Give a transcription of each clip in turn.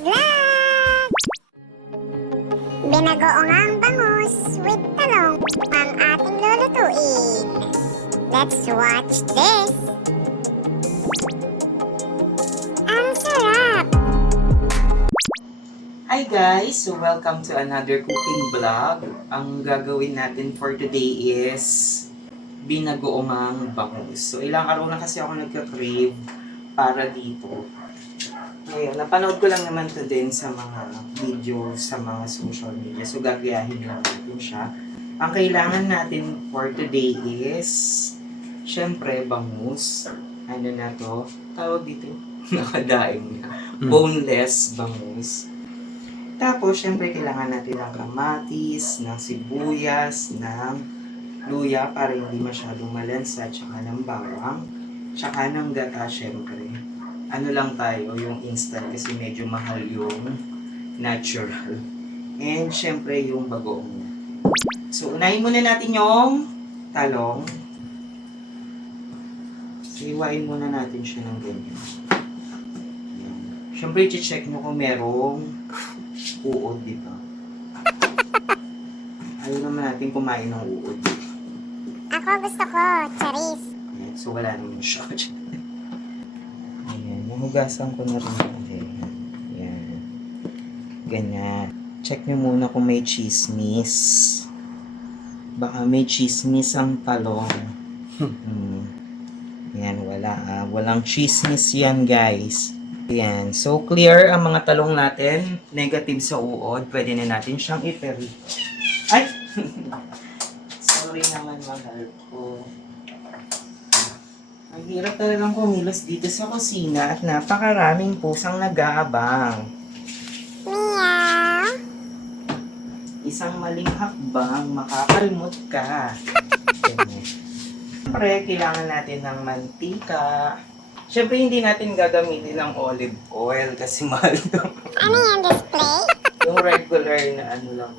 Vlog! Binagoongang bangus with talong ang ating lulutuin. Let's watch this! Ang sarap! Hi guys! So welcome to another cooking vlog. Ang gagawin natin for today is binagoongang bangus. So ilang araw na kasi ako nagka-crave para dito. Ngayon, napanood ko lang naman to din sa mga video sa mga social media. So gagayahin lang natin siya. Ang kailangan natin for today is syempre bangus. Ano na to? Tawag dito? Nakadaing na. Boneless bangus. Tapos, syempre, kailangan natin ng kamatis, ng sibuyas, ng luya para hindi masyadong malansa, tsaka ng bawang, tsaka ng gata, syempre. Ano lang tayo, yung instant kasi medyo mahal yung natural. And, syempre, yung bagoong. So, unahin muna natin yung talong. So, iwain muna natin siya ng ganyan. Yan. Syempre, i-check nyo kung merong uod dito. Ayaw naman natin kumain ng uod. Ako gusto ko, charis. Ayan, so wala naman siya. Ayan, nahugasan ko na rin natin. Ayan. Ganyan. Check nyo muna kung may chismis. Baka may chismis ang talong. Ayan, wala. Walang chismis yan, guys. Ayan. So, clear ang mga talong natin. Negative sa uod. Pwede na natin siyang iperi. Ay! Sorry naman, mahal ko. Ang hirap talagang kumilos dito sa kusina at napakaraming pusang nag-aabang. Meow! Isang maling hakbang, makakalmot ka. Ayan. Siyempre, kailangan natin ng mantika. Siyempre, hindi natin gagamitin ng olive oil kasi mahal ito. Ano yan, display? Yung regular na ano lang.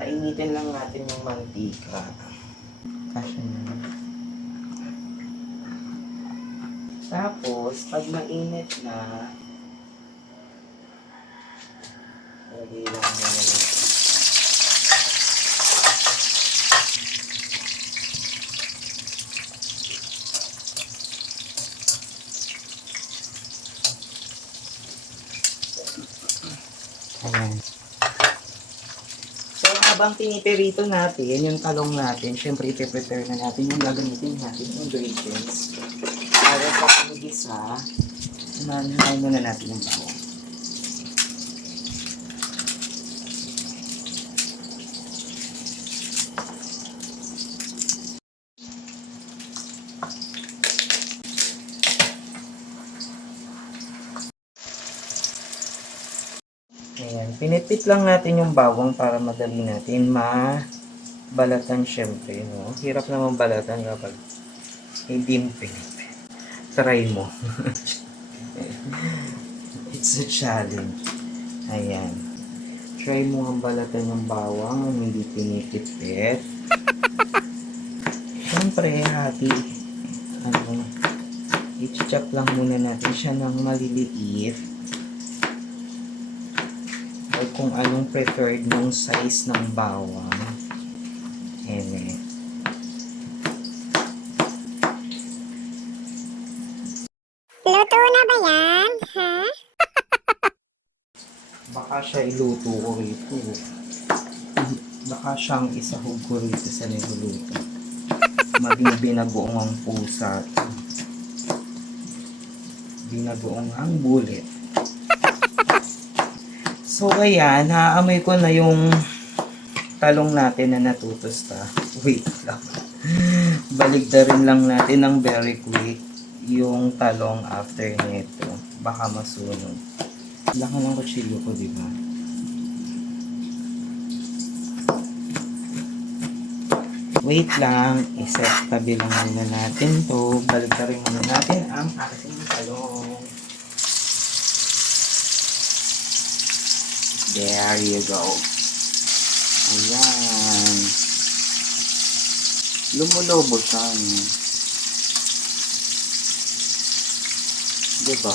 Painitin lang natin yung mantika. Kasya na. Tapos, pag mainit na, lagay lang muna natin. Ayan. So, habang piniperito natin, yung talong natin, syempre ipe-prepare na natin yung gagamitin natin ingredients. Para sa pag-isa, manahay muna natin yung bawang. Ayan, pinipit lang natin yung bawang para madali natin mabalatan syempre, no? Hirap naman balatan kapag hindi mo pinipit. Try mo. It's a challenge. Ayan. Try mo ang balatan yung bawang kung hindi pinipit-pit. Syempre, i-chop lang muna natin siya ng maliliit. O kung anong preferred mong size ng bawang. Ayan. Luto na ba yan, ha? Baka siya iluto ko rito. Baka siyang isahog ko rito sa niluluto. Maging binagoong ang pusa. Binagoong ang bulit. So, ayan, naamoy ko na yung talong natin na natutosta. Wait lang. Baligtarin lang natin ng very quick yung talong after nito. Baka masunog. Laki ng kutsilyo ko, diba? Wait lang. Iset tabi lang muna natin to. Baligtarin muna natin ang ating talong. There you go. Ayan. Lumulobo siya. Diba?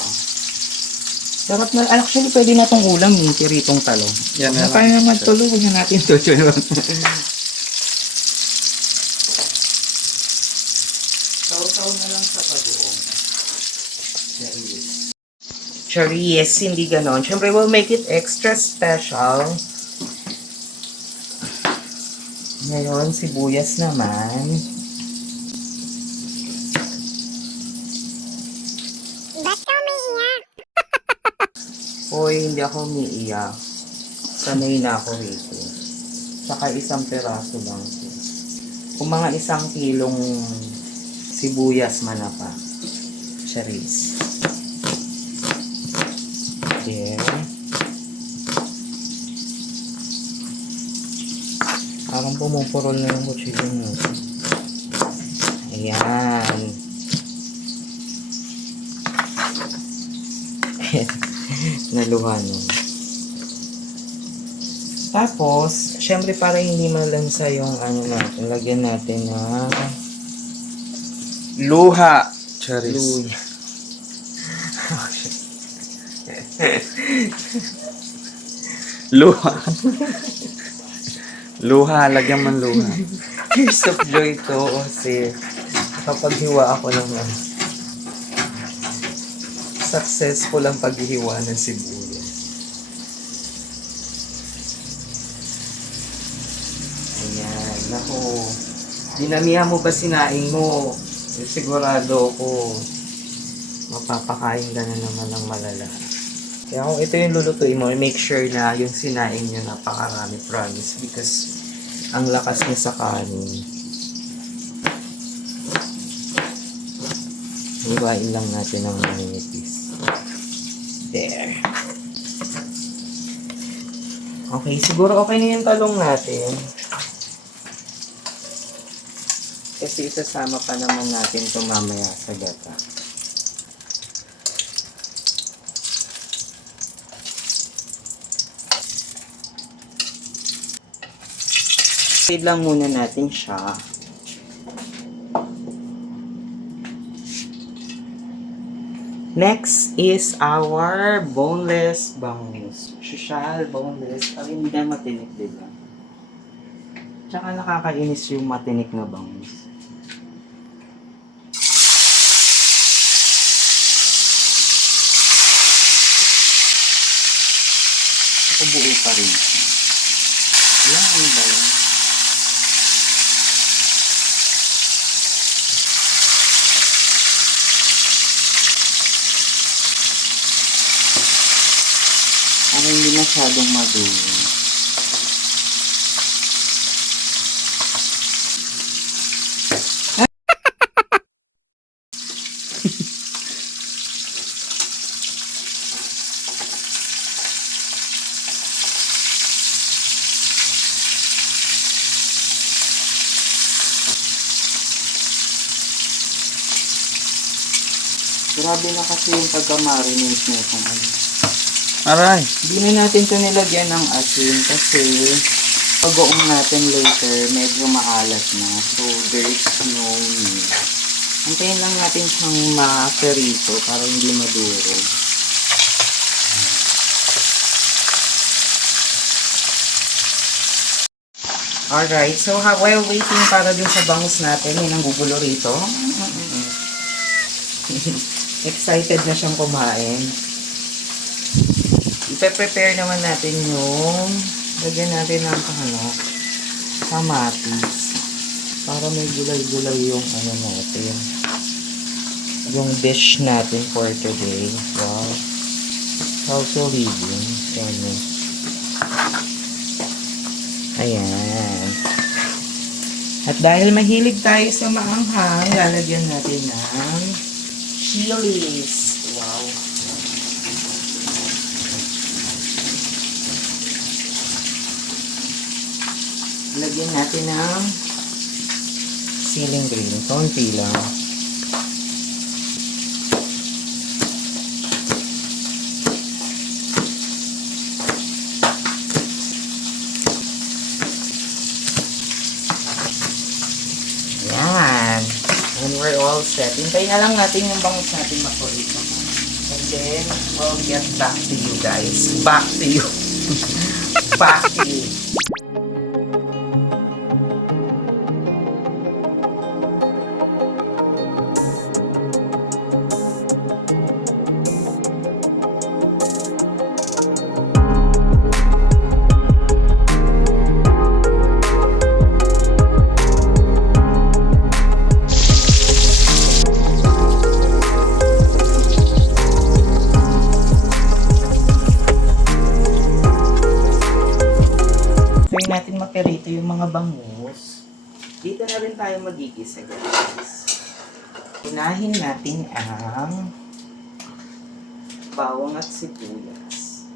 Sarap na. Actually, pwede na tong ulam eh. Tiritong talong. Yan na Na tayo lang. naman tuloy. Huwag na natin tutulog. Saw-saw na lang sa pag-uong. Charis, hindi ganon. Siyempre, we'll make it extra special. Ngayon, sibuyas naman. Ba't ka umiiyak? Hoy, hindi ako umiiyak. Sanay na ako rito. Saka isang peraso lang. Kung mga 1 kilong sibuyas man na pa. Charis. There. Parang pumupurol na yung kutsilyo mo. Ayan. Naluha nun. Tapos, syempre para hindi malansa yung ano natin, lagyan natin ng Luha. Charis. luya. Luha. Luha. Lagyan man luha. Tears of joy to kasi kapag hiwa ako ng successful ang paghihiwa ng sibuyas. Ayan, naku. Dinamihan mo ba sinaing mo? Sigurado ko mapapakain ka na naman ng malala. Kaya kung ito yung lulutuin mo, make sure na yung sinaing nyo napakarami, promise. Because ang lakas niya sa kanin. Hiwain lang natin ng manipis. There. Okay, siguro okay na yung talong natin. Kasi isasama pa naman natin ito mamaya sa gata. Feed lang muna natin siya. Next is our boneless bangus. Social boneless. Para hindi na matinik, diba? Tsaka nakakainis yung matinik na bangus. Ako buo pa rin siya. Ayan, ano ba yun? Ako hindi masyadong maduro. Grabe na kasi yung pagka-marinate na itong ano. Aray. Hindi na natin ito nilagyan ng asin kasi pag-uong natin later, medyo maalat na. So, there's no need. Antayin lang natin siyang ma-ferrito para hindi maduro. Alright, so while waiting para dun sa bangus natin, may nanggugulo rito. Excited na siyang kumain. Ipe-prepare naman natin yung lagyan natin ng kamatis para may gulay-gulay yung ano natin, yung dish natin for today. Wow, healthy living. Ayan. At dahil mahilig tayo sa maanghang, lalagyan natin ng chilies. Wow. Lagyan natin ng siling green. Konti lang. Yan. And we're all set. Hintayin na lang natin yung bangus natin makulito. then we'll get back to you guys. Back to you. Back to you. Try natin maperito yung mga bangus. Dito na rin tayo magigisa, guys. Unahin natin ang bawang at sibuyas.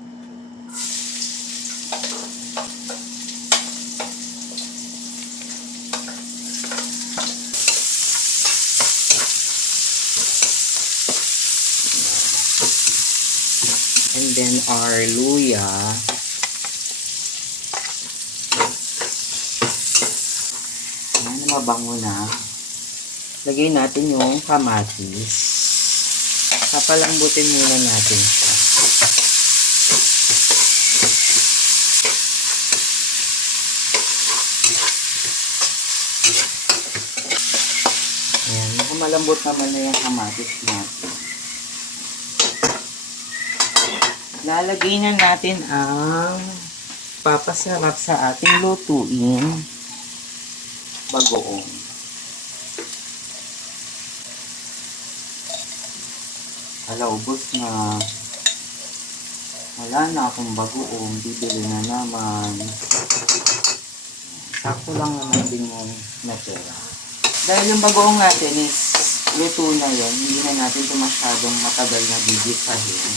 And then our luya. Ayan, mabango na. Lagay natin yung kamatis. Papalambutin muna natin siya. Ayan, malambot naman na yung kamatis natin. Lalagay na natin ang papasarap sa ating lutuin. Bagoong. Ubos na. Wala na akong bagoong. Bibili na naman. Sakto lang naman din yung natira. Dahil yung bagoong natin is luto na yun, hindi na natin ito masyadong matagal na bibisahin.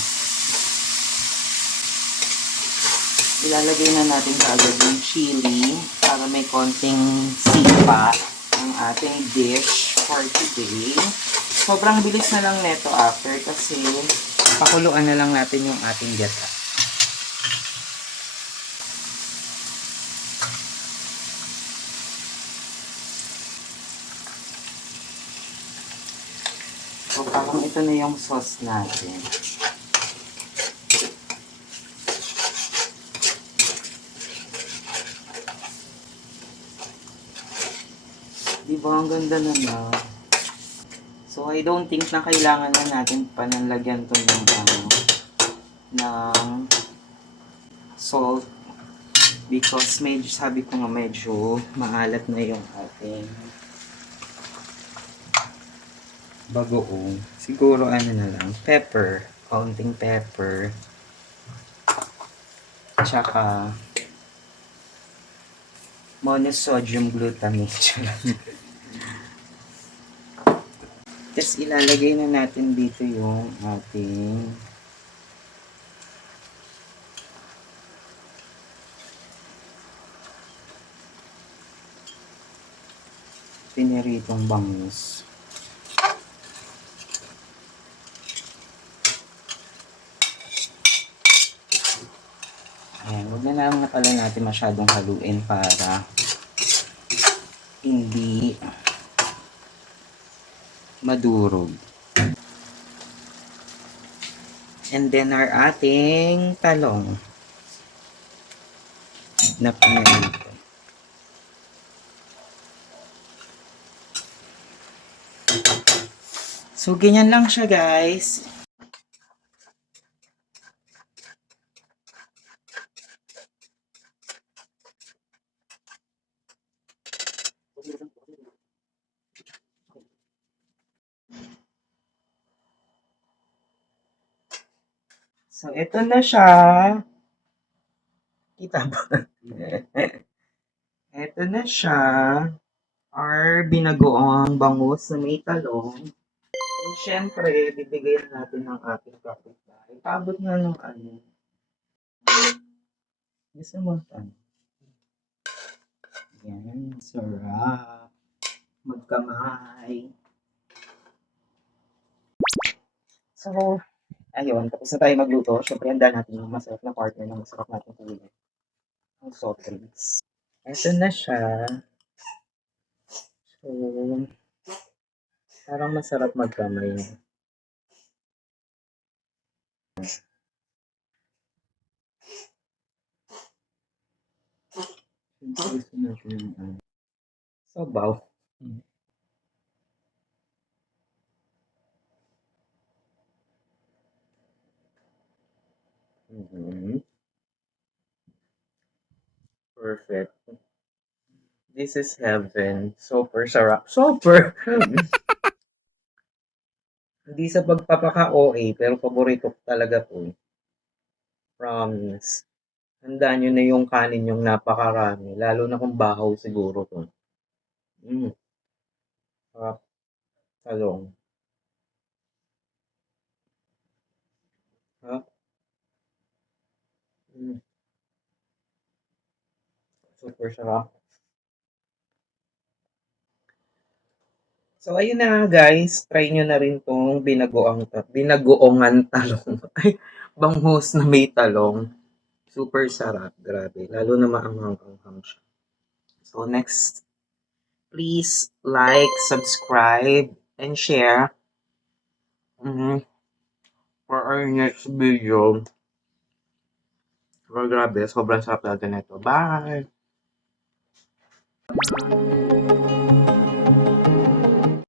Ilalagay na natin kaagad yung chili para may konting sipa ang ating dish for today. Sobrang bilis na lang neto after kasi pakuluan na lang natin yung ating gata. So parang ito na yung sauce natin. Diba ang ganda naman? So I don't think na kailangan na natin panalagyan to ng salt because medyo, sabi ko nga medyo maalat na yung ating bagoong. Siguro ano na lang, pepper, kaunting pepper, tsaka monosodium glutamate. Tapos ilalagay na natin dito yung ating piniritong bangus. Ayan, huwag na lang na pala natin masyadong haluin para hindi madurog. And then our ating talong na pinarito. So, ganyan lang siya, guys. So, ito na siya. Kita ba? Ito na siya. Our binagoong bangus na may talong. And syempre, bibigyan natin ng ating kapitbahay. Paabot nga ng ano. Gusto mo ano? Yan, sarap. Magkamay. So, ayun, tapos na tayo magluto. Syempre, handa natin yung masarap na partner ng masarap natin kulinan. Ang soft drinks. Ito na siya. So, parang masarap magkamay. Gusto natin yung ano. Sabaw. Mhm. Perfect. This is heaven. Super sarap. Super! Hindi sa pagpapaka-OA, pero paborito ko talaga to. Promise. Handaan nyo na yung kanin yung napakarami. Lalo na kung bahaw siguro to. Sarap. Talong. Ha? Mm. Super sarap. So, ayun na nga guys. Try nyo na rin tong binagoongan talong. Ay, banghus na may talong. Super sarap. Grabe. Lalo na maanghang-anghang siya. So, next, please like, subscribe, and share. For our next video. So, grabe. Sobrang sarap natin ito. Bye!